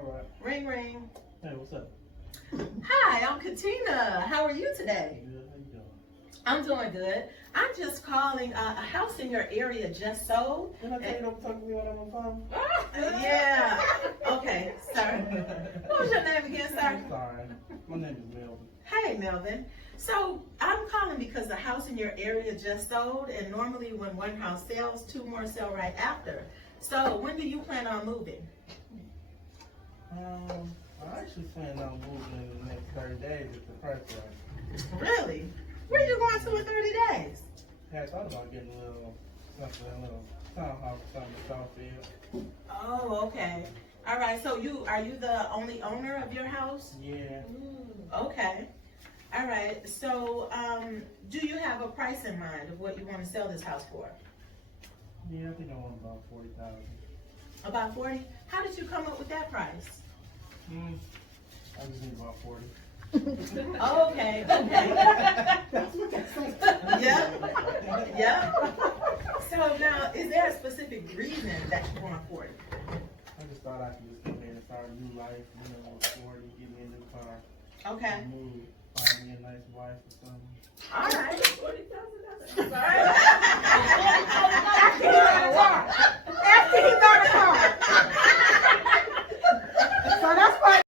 All right. Ring, ring. Hey, what's up? Hi, I'm Katina. How are you today? Good. How you doing? I'm doing good. I'm just calling. A house in your area just sold. Did I tell you don't talk to me when I'm on the phone? Yeah. Okay, sir. What was your name again, sir? I'm sorry. My name is Melvin. Hey, Melvin. So I'm calling because the house in your area just sold, and normally when one house sells, two more sell right after. So when do you plan on moving? I actually plan on moving in the next 30 days if the price right. Really? Where are you going to in 30 days? Yeah, I thought about getting a little townhouse or something in Southfield. Oh, okay. All right. So are you the only owner of your house? Yeah. Okay. All right. So do you have a price in mind of what you want to sell this house for? Yeah, I think I want about 40,000. About 40? How did you come up with that price? I just need about 40. Oh, okay. Okay. Yeah. Yeah. So now, is there a specific reason that you want 40? I just thought I could just come in and start a new life, with 40, get me a new car. Okay. Move, find me a nice wife or something. All right. $40,000.